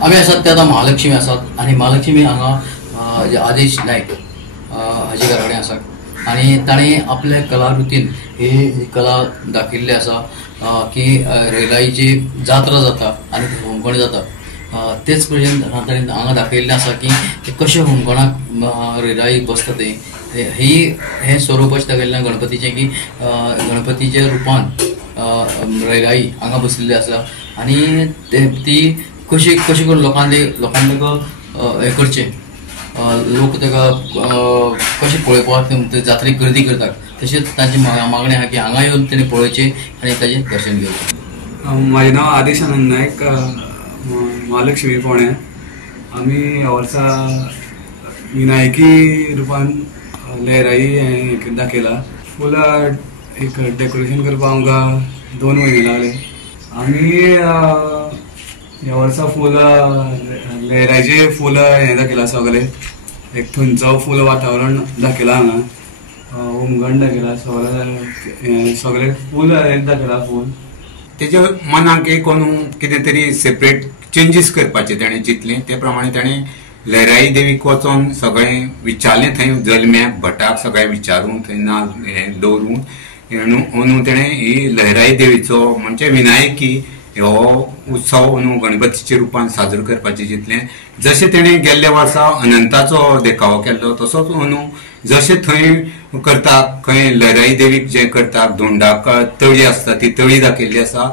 आमी आसात ते आतां महालक्ष्मी आसात आनी महालक्ष्मी हांगा आदेश नायक हाजे घराणे आसा आनी ताणें आपल्या कलाकृतीन ही कला दाखयल्ली आसा की रेलाईची जात्रा जाता आनी होमखण जाता तेच भशेन ताणें हांगा दाखयल्लें आसा की कशें होमखणाक रेलाई बसता तें हें स्वरूप अशें दाखयल्लें गणपतीचें की गणपतीच्या रुपान रेलाई हांगा बसलेली आसा आनी ती कशी करून लोकांनी ताका हें करचें लोक ताका कशें पळोवपाक जात्रेक गर्दी करतात तशेंच तांची मागणी आसा की हांगा येवन तेणी पळोवचें आनी ताचें दर्शन घेवचें। म्हाजें नांव आदेश आनंद नायक, महालक्ष्मी फोंड्या। आमी ह्या वर्सा विनायकी रुपान लहराई हें दाखयला। फूल एक डेकोरेशन करपाक आमकां 2 म्हयने लागले। आमी ह्या वर्सा फूल लहराईचे फूल हें दाखयला सगळे, एक थंयचो फूल वातावरण दाखयला हांगा, होमखण दाखयला, सगळे फूल दाखयला फूल। तेज्या मनाक एक कितें तरी सेपरेट चेंजीस करपाचे ताणें चिंतलें, ते प्रमाणे ताणें लहराई देवीक वचोन सगळें विचारलें, थंय जल्म्याक भटाक सगळें विचारून थंय नाल्ल हें दवरून अंदू तेणें ही लहराई देवीचो म्हणजे विनायकी हो उत्सव गणपतीच्या रुपान साजरो करपाचें चिंतलें। जशें तेणें गेल्ल्या वर्सा अनंताचो देखावो केल्लो तसोच जशें थंय करता, खंय लहराई देवीक जें करता, धोंडाक तळी आसता ती तळी दाखयल्ली आसा,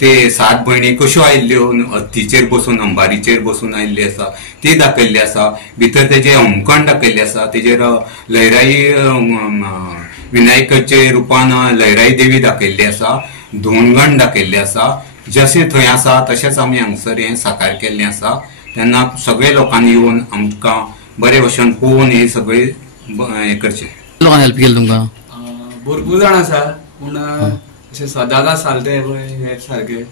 ते 7 भयणी कश्यो आयिल्ल्यो हत्तीचेर बसून अंबारीचेर बसून आयिल्ली आसा ती दाखयल्ली आसा। भितर तेजें होमखण दाखयल्लें आसा, तेजेर लहराई विनायकाचे रुपान लहराई देवी दाखयल्ली आसा, धोंडगण दाखयल्लें आसा। जशें थंय आसा तशेंच आमी हांगसर हें साकार केल्लें आसा। तेन्ना सगळे लोकांनी येवन आमकां बरे भशेन पळोवन हे सगळे हें करचें। लोकांनी हेल्प केली तुमकां? भरपूर जाण आसा, पूण अशें सदांच आसताले ते हें सारकें।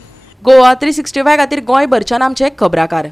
गोवा 365 खातीर गोंयभरच्यान आमचे खबराकार।